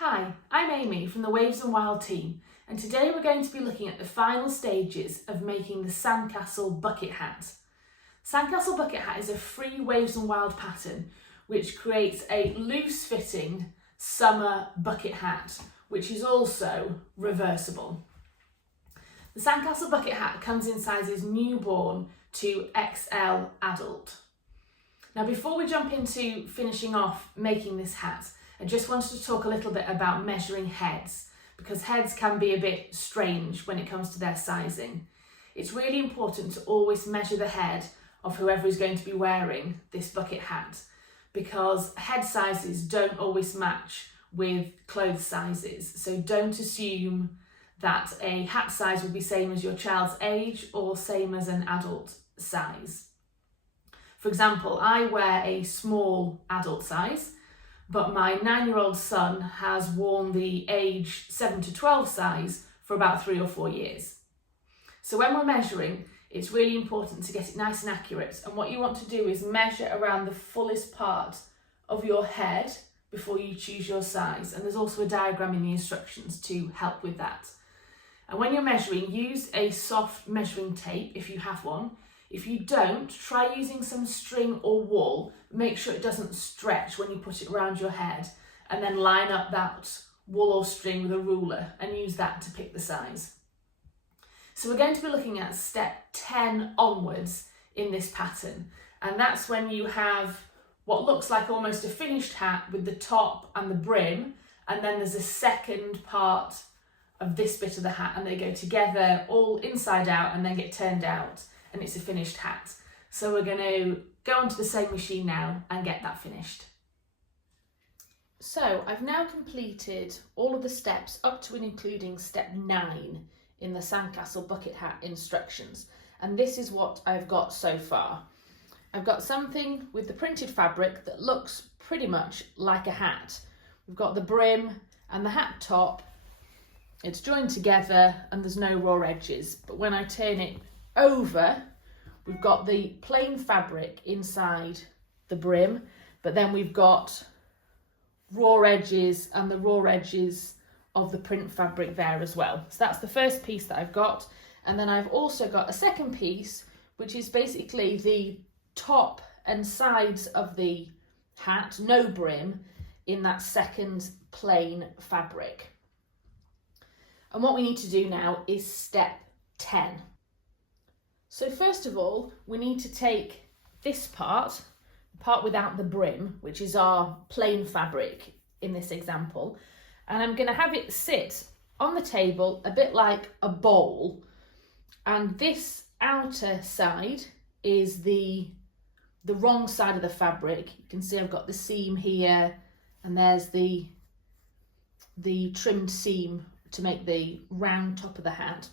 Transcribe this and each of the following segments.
Hi, I'm Amy from the Waves and Wild team, and today we're going to be looking at the final stages of making the Sandcastle bucket hat. Sandcastle bucket hat is a free Waves and Wild pattern which creates a loose-fitting summer bucket hat which is also reversible. The Sandcastle bucket hat comes in sizes newborn to XL adult. Now before we jump into finishing off making this hat, I just wanted to talk a little bit about measuring heads, because heads can be a bit strange when it comes to their sizing. It's really important to always measure the head of whoever is going to be wearing this bucket hat, because head sizes don't always match with clothes sizes. So don't assume that a hat size will be same as your child's age or same as an adult size. For example, I wear a small adult size, but my 9-year-old son has worn the age 7 to 12 size for about 3 or 4 years. So when we're measuring, it's really important to get it nice and accurate. And what you want to do is measure around the fullest part of your head before you choose your size. And there's also a diagram in the instructions to help with that. And when you're measuring, use a soft measuring tape if you have one. If you don't, try using some string or wool. Make sure it doesn't stretch when you put it around your head, and then line up that wool or string with a ruler and use that to pick the size. So we're going to be looking at step 10 onwards in this pattern, and that's when you have what looks like almost a finished hat with the top and the brim, and then there's a second part of this bit of the hat and they go together all inside out and then get turned out, and it's a finished hat. So we're going to go onto the sewing machine now and get that finished. So I've now completed all of the steps up to and including step 9 in the Sandcastle bucket hat instructions, and this is what I've got so far. I've got something with the printed fabric that looks pretty much like a hat. We've got the brim and the hat top, it's joined together and there's no raw edges, but when I turn it over, we've got the plain fabric inside the brim, but then we've got raw edges and the raw edges of the print fabric there as well. So that's the first piece that I've got. And then I've also got a second piece, which is basically the top and sides of the hat, no brim, in that second plain fabric. And what we need to do now is step 10. So first of all, we need to take this part, the part without the brim, which is our plain fabric in this example, and I'm going to have it sit on the table a bit like a bowl, and this outer side is the wrong side of the fabric. You can see I've got the seam here, and there's the trimmed seam to make the round top of the hat.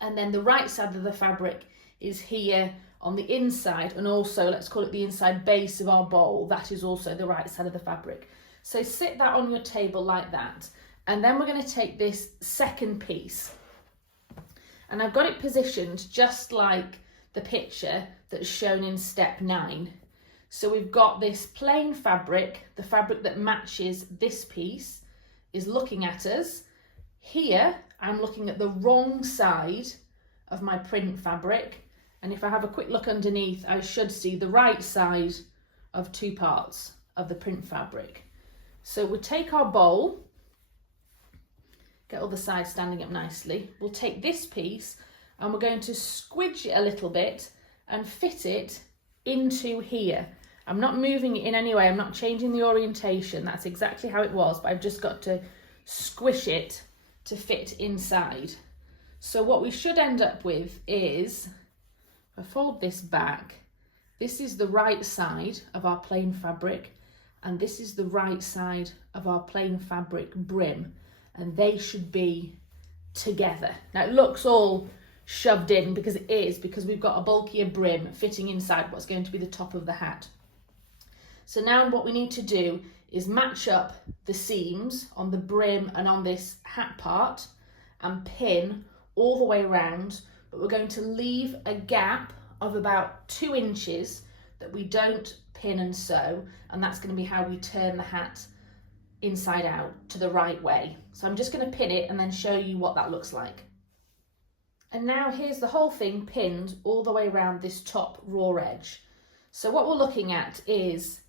And then the right side of the fabric is here on the inside, and also let's call it the inside base of our bowl. That is also the right side of the fabric. So sit that on your table like that, and then we're going to take this second piece, and I've got it positioned just like the picture that's shown in step 9. So we've got this plain fabric, the fabric that matches this piece is looking at us. Here I'm looking at the wrong side of my print fabric, and if I have a quick look underneath, I should see the right side of 2 parts of the print fabric. So we'll take our bowl, get all the sides standing up nicely. We'll take this piece and we're going to squidge it a little bit and fit it into here. I'm not moving it in any way, I'm not changing the orientation, that's exactly how it was, but I've just got to squish it to fit inside. So what we should end up with is, if I fold this back, this is the right side of our plain fabric, and this is the right side of our plain fabric brim, and they should be together. Now it looks all shoved in because it is, because we've got a bulkier brim fitting inside what's going to be the top of the hat. So now what we need to do is match up the seams on the brim and on this hat part and pin all the way around, but we're going to leave a gap of about 2 inches that we don't pin and sew, and that's going to be how we turn the hat inside out to the right way. So I'm just going to pin it and then show you what that looks like. And now here's the whole thing pinned all the way around this top raw edge. So what we're looking at is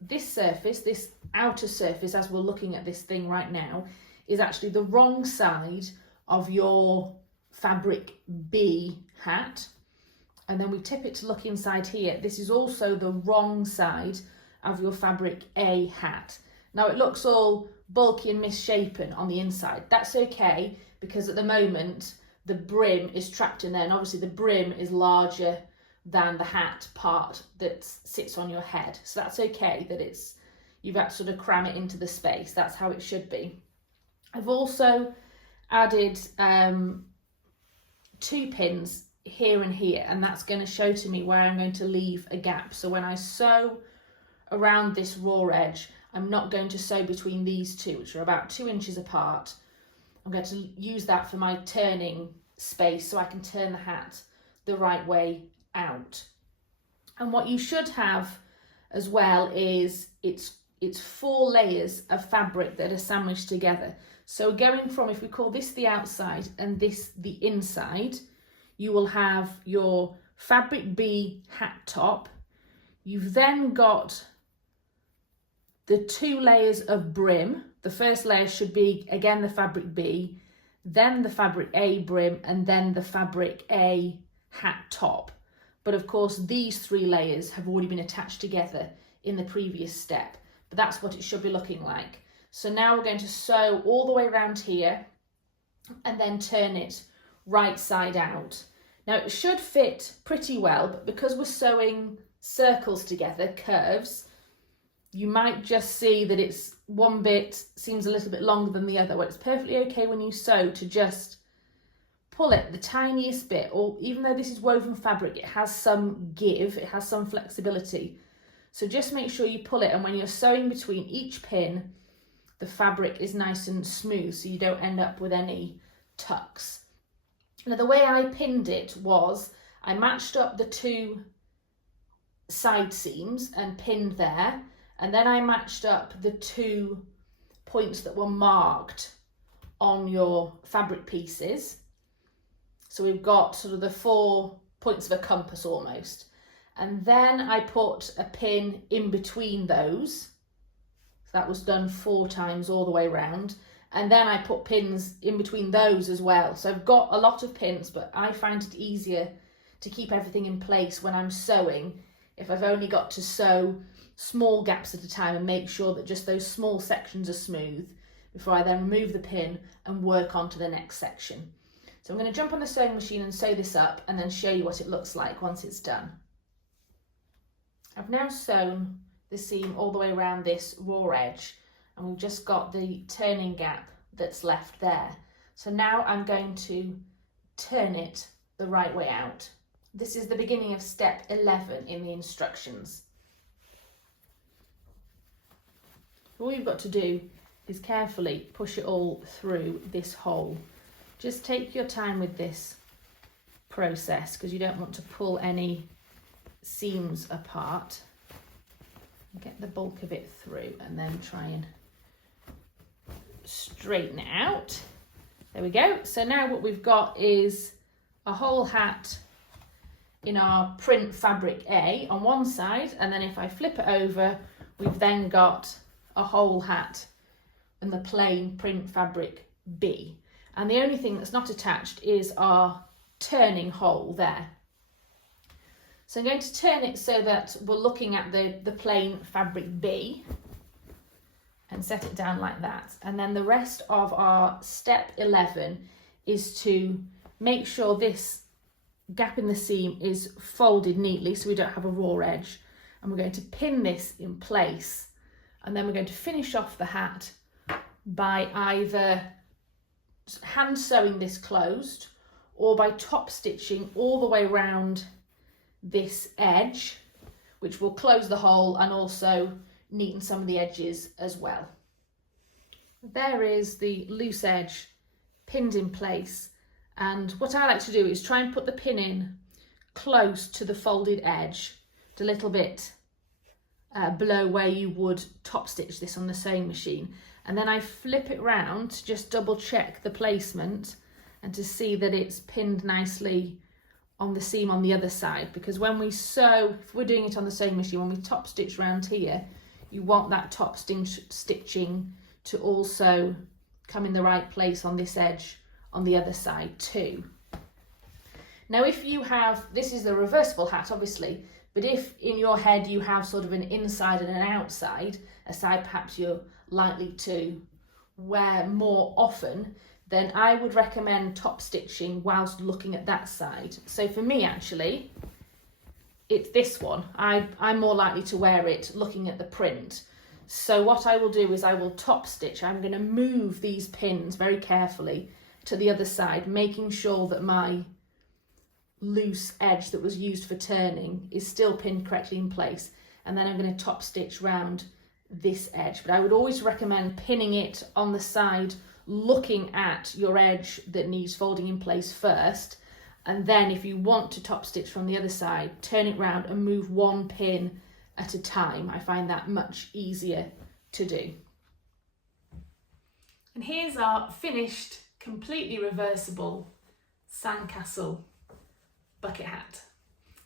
this surface, this outer surface, as we're looking at this thing right now, is actually the wrong side of your fabric B hat. And then we tip it to look inside here. This is also the wrong side of your fabric A hat. Now it looks all bulky and misshapen on the inside. That's okay, because at the moment the brim is trapped in there, and obviously the brim is larger than the hat part that sits on your head. So that's okay that you've had to sort of cram it into the space. That's how it should be. I've also added 2 pins here and here, and that's going to show to me where I'm going to leave a gap. So when I sew around this raw edge, I'm not going to sew between these two, which are about 2 inches apart. I'm going to use that for my turning space so I can turn the hat the right way out. And what you should have as well is it's 4 layers of fabric that are sandwiched together. So going from, if we call this the outside and this the inside, you will have your fabric B hat top. You've then got the 2 layers of brim. The first layer should be, again, the fabric B, then the fabric A brim, and then the fabric A hat top. But of course, these 3 layers have already been attached together in the previous step, but that's what it should be looking like. So now we're going to sew all the way around here and then turn it right side out. Now it should fit pretty well, but because we're sewing circles together, curves, you might just see that it's one bit seems a little bit longer than the other. Well, it's perfectly okay when you sew to just pull it the tiniest bit, or even though this is woven fabric, it has some give, it has some flexibility. So just make sure you pull it, and when you're sewing between each pin, the fabric is nice and smooth so you don't end up with any tucks. Now the way I pinned it was I matched up the 2 side seams and pinned there, and then I matched up the 2 points that were marked on your fabric pieces. So we've got sort of the 4 points of a compass almost. And then I put a pin in between those. So that was done 4 times all the way around. And then I put pins in between those as well. So I've got a lot of pins, but I find it easier to keep everything in place when I'm sewing if I've only got to sew small gaps at a time and make sure that just those small sections are smooth before I then remove the pin and work on to the next section. So I'm going to jump on the sewing machine and sew this up and then show you what it looks like once it's done. I've now sewn the seam all the way around this raw edge, and we've just got the turning gap that's left there. So now I'm going to turn it the right way out. This is the beginning of step 11 in the instructions. All you've got to do is carefully push it all through this hole. Just take your time with this process because you don't want to pull any seams apart. Get the bulk of it through and then try and straighten it out. There we go. So now what we've got is a whole hat in our print fabric A on one side, and then if I flip it over, we've then got a whole hat in the plain print fabric B. And the only thing that's not attached is our turning hole there. So I'm going to turn it so that we're looking at the plain fabric B and set it down like that. And then the rest of our step 11 is to make sure this gap in the seam is folded neatly so we don't have a raw edge. And we're going to pin this in place. And then we're going to finish off the hat by either hand sewing this closed or by top stitching all the way around this edge, which will close the hole and also neaten some of the edges as well. There is the loose edge pinned in place, and what I like to do is try and put the pin in close to the folded edge, a little bit below where you would top stitch this on the sewing machine. And then I flip it round to just double check the placement and to see that it's pinned nicely on the seam on the other side, because when we sew, if we're doing it on the sewing machine, when we top stitch round here, you want that top stitching to also come in the right place on this edge on the other side too. Now if you have, this is the reversible hat obviously, but if in your head you have sort of an inside and an outside, a side perhaps you're likely to wear more often, then I would recommend top stitching whilst looking at that side. So for me actually, it's this one. I'm more likely to wear it looking at the print. So what I will do is I will top stitch. I'm going to move these pins very carefully to the other side, making sure that my loose edge that was used for turning is still pinned correctly in place. And then I'm going to top stitch round this edge. But I would always recommend pinning it on the side, looking at your edge that needs folding in place first, and then if you want to top stitch from the other side, turn it round and move one pin at a time. I find that much easier to do. And here's our finished, completely reversible sandcastle bucket hat.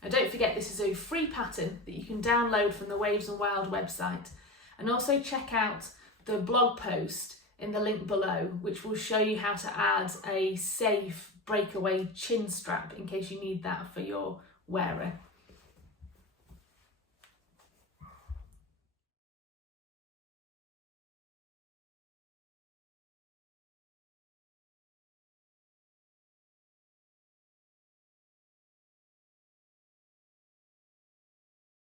Now don't forget, this is a free pattern that you can download from the Waves and Wild website, and also check out the blog post in the link below, which will show you how to add a safe breakaway chin strap in case you need that for your wearer.